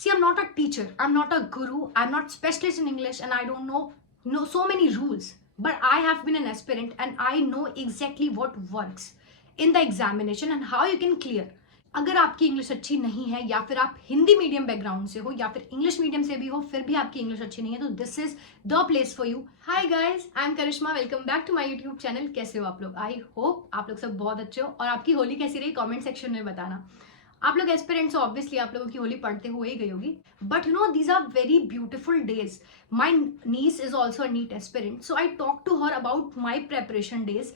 See, I'm not a teacher, I'm not a guru, I'm not specialist in English, and I don't know so many rules. But I have been an aspirant and I know exactly what works in the examination and how you can clear. अगर आपकी English अच्छी नहीं है या फिर आप Hindi medium background से हो या फिर इंग्लिश मीडियम से भी हो फिर भी आपकी इंग्लिश अच्छी नहीं है तो this is the place for you. Hi guys, I am Karishma, welcome back to my YouTube channel. कैसे हो आप लोग? आई होप आप लोग सब बहुत अच्छे हो. और आपकी होली कैसी रही कमेंट सेक्शन में बताना. आप लोग एस्पिरेंट्स हो, ऑब्वियसली आप लोगों की होली पढ़ते हुए ही गई होगी. But you know these are very beautiful days. My niece is also a NEET aspirant, so I talked to her about my preparation days.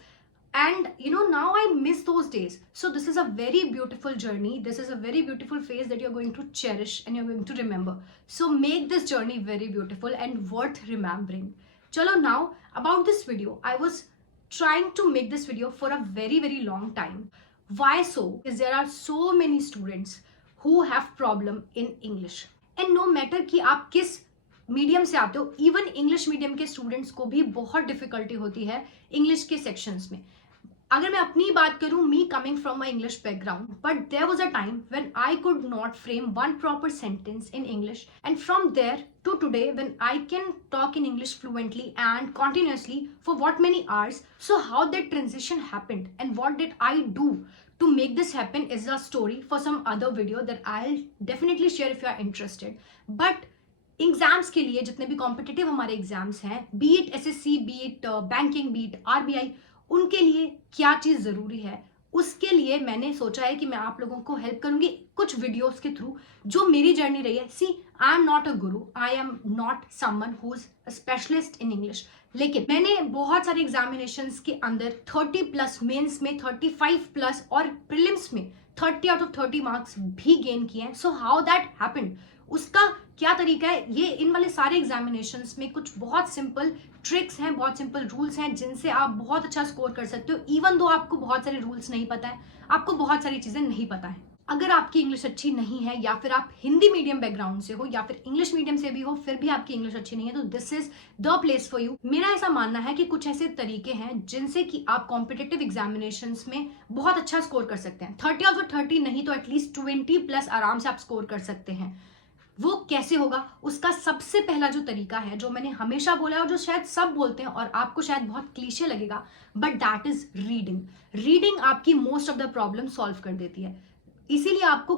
And you know, now I miss those days. So this is a very beautiful journey. This is a very beautiful phase that you're going to cherish and you're going to remember. So make this journey very beautiful and worth remembering. Chalo, now about this video. I was trying to make this video for a very long time. Why so? Because there are so many students who have problem in English. And no matter कि आप किस medium से आते हो, even English medium के students को भी बहुत डिफिकल्टी होती है इंग्लिश के सेक्शंस में. अगर मैं अपनी बात करूं, me coming from my English background, but there was a time when I could not frame one proper sentence in English, and from there to today when I can talk in English fluently and continuously for what many hours. So how that transition happened and what did I do to make this happen is a story for some other video that I'll definitely share if you are interested. But exams के लिए जितने भी competitive हमारे exams हैं, B it SSC, B it banking, B it RBI, उनके लिए क्या चीज़ ज़रूरी है, उसके लिए मैंने सोचा है कि मैं आप लोगों को हेल्प करूंगी कुछ वीडियोस के थ्रू जो मेरी जर्नी रही है. सी, I am not a Guru, I am not someone who is a specialist in English, लेकिन मैंने बहुत सारे एग्जामिनेशंस के अंदर 30+ मेंस में 35+ और प्रीलिम्स में 30 आउट ऑफ 30 मार्क्स भी गेन किए हैं. सो हाउ दैट हैपेंड, उसका क्या तरीका है, ये इन वाले सारे एग्जामिनेशंस में कुछ बहुत सिंपल ट्रिक्स हैं, बहुत सिंपल रूल्स हैं जिनसे आप बहुत अच्छा स्कोर कर सकते हो. इवन दो आपको बहुत सारे रूल्स नहीं पता है, आपको बहुत सारी चीजें नहीं पता है. अगर आपकी इंग्लिश अच्छी नहीं है या फिर आप हिंदी मीडियम बैकग्राउंड से हो या फिर इंग्लिश मीडियम से भी हो फिर भी आपकी इंग्लिश अच्छी नहीं है तो this is the place for you. मेरा ऐसा मानना है कि कुछ ऐसे तरीके हैं जिनसे कि आप कॉम्पिटिटिव एग्जामिनेशंस में बहुत अच्छा स्कोर कर सकते हैं. 30 आउट ऑफ 30 नहीं तो एटलीस्ट 20+ आराम से आप स्कोर कर सकते हैं. वो कैसे होगा? उसका सबसे पहला जो तरीका है, जो मैंने हमेशा बोला है और जो शायद सब बोलते हैं और आपको शायद बहुत क्लीशे लगेगा, but that is reading. Reading आपकी most of the problem solve कर देती है, इसीलिए आपको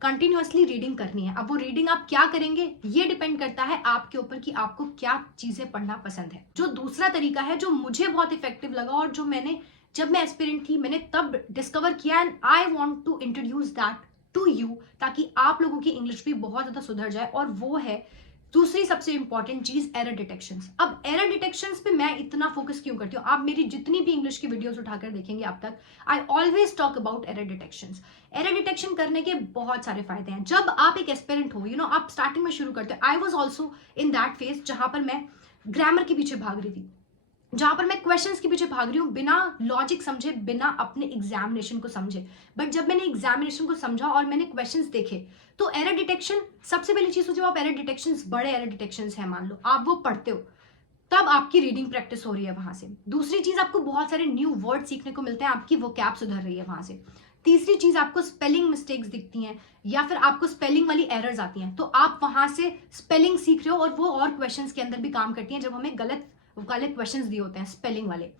कंटिन्यूअसली रीडिंग करनी है. अब वो रीडिंग आप क्या करेंगे ये डिपेंड करता है आपके ऊपर कि आपको क्या चीजें पढ़ना पसंद है. जो दूसरा तरीका है जो मुझे बहुत इफेक्टिव लगा और जो मैंने जब मैं एस्पिरेंट थी मैंने तब डिस्कवर किया, and I want to introduce that to you ताकि आप लोगों की इंग्लिश भी बहुत ज्यादा सुधर जाए, और वो है दूसरी सबसे इंपॉर्टेंट चीज, एरर डिटेक्शंस. अब एरर डिटेक्शंस पे मैं इतना फोकस क्यों करती हूँ? आप मेरी जितनी भी इंग्लिश की वीडियोस उठाकर देखेंगे अब तक, I always talk about error detections. Error detection करने के बहुत सारे फायदे हैं. जब आप एक एस्पिरेंट हो, यू नो, आप स्टार्टिंग में शुरू करते हो, I was also in that phase जहां पर मैं ग्रामर के पीछे भाग रही थी, जहां पर मैं क्वेश्चंस के पीछे भाग रही हूँ बिना लॉजिक समझे, बिना अपने एग्जामिनेशन को समझे. बट जब मैंने एग्जामिनेशन को समझा और मैंने क्वेश्चंस देखे तो एरर डिटेक्शन सबसे पहली चीज, जब आप एरर डिटेक्शंस, बड़े एरर डिटेक्शंस है मान लो, आप वो पढ़ते हो तब आपकी रीडिंग प्रैक्टिस हो रही है वहां से. दूसरी चीज, आपको बहुत सारे न्यू वर्ड सीखने को मिलते हैं, आपकी वोकैब सुधर रही है वहां से. तीसरी चीज, आपको स्पेलिंग मिस्टेक्स दिखती हैं या फिर आपको स्पेलिंग वाली एरर्स आती हैं तो आप वहां से स्पेलिंग सीख रहे हो, और वो और क्वेश्चंस के अंदर भी काम करती हैं जब हमें गलत वाले क्वेश्चंस दिए होते हैं स्पेलिंग वाले.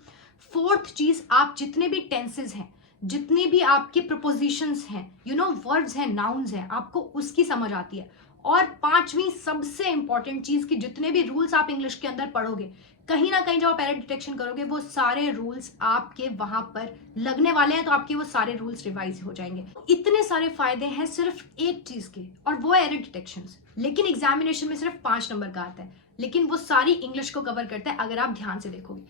फोर्थ चीज, आप जितने भी टेंसेस हैं, जितने भी आपके प्रपोजिशंस हैं, यू नो, वर्ड्स हैं, नाउन्स हैं, आपको उसकी समझ आती है. और पांचवी सबसे इंपॉर्टेंट चीज कि जितने भी रूल्स आप इंग्लिश के अंदर पढ़ोगे, कहीं ना कहीं जब आप एरर डिटेक्शन करोगे वो सारे रूल्स आपके वहां पर लगने वाले हैं, तो आपके वो सारे रूल्स रिवाइज हो जाएंगे. इतने सारे फायदे हैं सिर्फ एक चीज के, और वो है एरर डिटेक्शन. लेकिन एग्जामिनेशन में सिर्फ 5 नंबर का आता है, लेकिन वो सारी इंग्लिश को कवर करता है अगर आप ध्यान से देखोगे.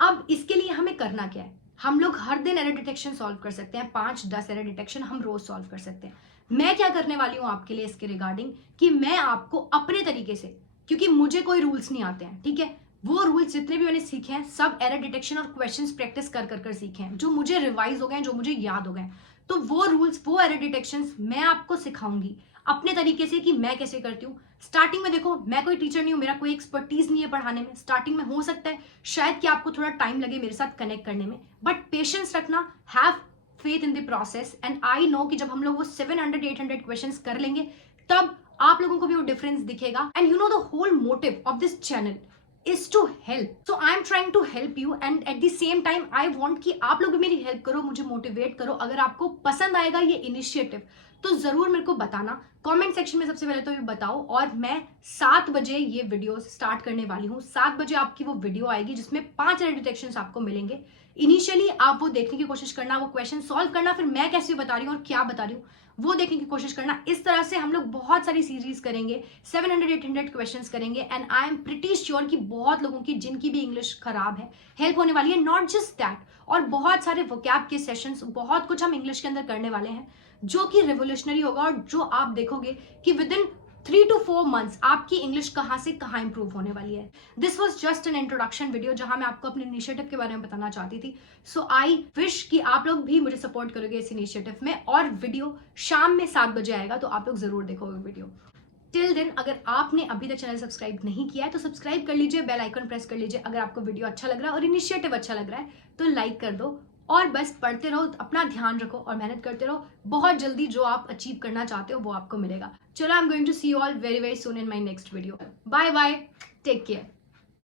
अब इसके लिए हमें करना क्या है? हम लोग हर दिन एरर डिटेक्शन सॉल्व कर सकते हैं, 5-10 एरर डिटेक्शन हम रोज सॉल्व कर सकते हैं. मैं क्या करने वाली हूं आपके लिए इसके रिगार्डिंग कि मैं आपको अपने तरीके से, क्योंकि मुझे कोई रूल्स नहीं आते हैं, ठीक है, वो रूल्स जितने भी मैंने सीखे हैं सब एरर डिटेक्शन और क्वेश्चंस प्रैक्टिस कर कर कर सीखे हैं, जो मुझे रिवाइज हो गए, जो मुझे याद हो गए. तो वो रूल्स, वो एरर डिटेक्शंस मैं आपको सिखाऊंगी अपने तरीके से कि मैं कैसे करती हूँ. स्टार्टिंग में देखो, मैं कोई टीचर नहीं हूँ, मेरा कोई एक्सपर्टीज नहीं है पढ़ाने में. स्टार्टिंग में हो सकता है शायद कि आपको थोड़ा टाइम लगे मेरे साथ कनेक्ट करने में, बट पेशेंस रखना, have faith in the process, and I know कि जब हम लोग वो 700-800 क्वेश्चंस कर लेंगे तब आप लोगों को भी वो डिफरेंस दिखेगा। And you know the whole motive of this channel is to help. So I am trying to help you and at the same time I want कि आप लोग भी मेरी हेल्प करो, मुझे मोटिवेट करो। अगर आपको पसंद आएगा ये इनिशिएटिव तो जरूर मेरे को बताना कमेंट सेक्शन में। सबसे पहले तो ये बताओ, और मैं 7 बजे ये वीडियो स्टार्ट करने वाली हूँ। 7 बजे आपकी वो वीडियो आएगी जिसमें 5 एरर डिटेक्शंस आपको मिलेंगे। इनिशियली आप वो देखने की कोशिश करना, वो क्वेश्चन सॉल्व करना, फिर मैं कैसे बता रही हूँ और क्या बता रही हूँ वो देखने की कोशिश करना। इस तरह से हम लोग बहुत सारी सीरीज करेंगे, 700-800 क्वेश्चंस करेंगे and I am pretty sure कि बहुत लोगों की जिनकी भी इंग्लिश खराब है हेल्प होने वाली है। नॉट जस्ट दैट, और बहुत सारे वोकैब के सेशंस, बहुत कुछ हम इंग्लिश के अंदर करने वाले हैं जो कि रिवोल्यूशनरी होगा और जो आप देखोगे कि विद इन 3 to 4 months आपकी इंग्लिश कहाँ से कहाँ इंप्रूव होने वाली है। This was just an introduction video जहां मैं आपको अपने इनिशिएटिव के बारे में बताना चाहती थी। सो आई विश कि आप लोग भी मुझे सपोर्ट करोगे इस इनिशिएटिव में, और वीडियो शाम में 7 बजे आएगा तो आप लोग जरूर देखोगे वीडियो। टिल देन अगर आपने अभी तक चैनल सब्सक्राइब नहीं किया है तो सब्सक्राइब कर लीजिए, बेल आइकन प्रेस कर लीजिए। अगर आपको वीडियो अच्छा लग रहा है और इनिशिएटिव अच्छा लग रहा है तो लाइक कर दो, और बस पढ़ते रहो, अपना ध्यान रखो और मेहनत करते रहो। बहुत जल्दी जो आप अचीव करना चाहते हो वो आपको मिलेगा। चलो, I am going to see you all very very soon in my next video. Bye bye, take care.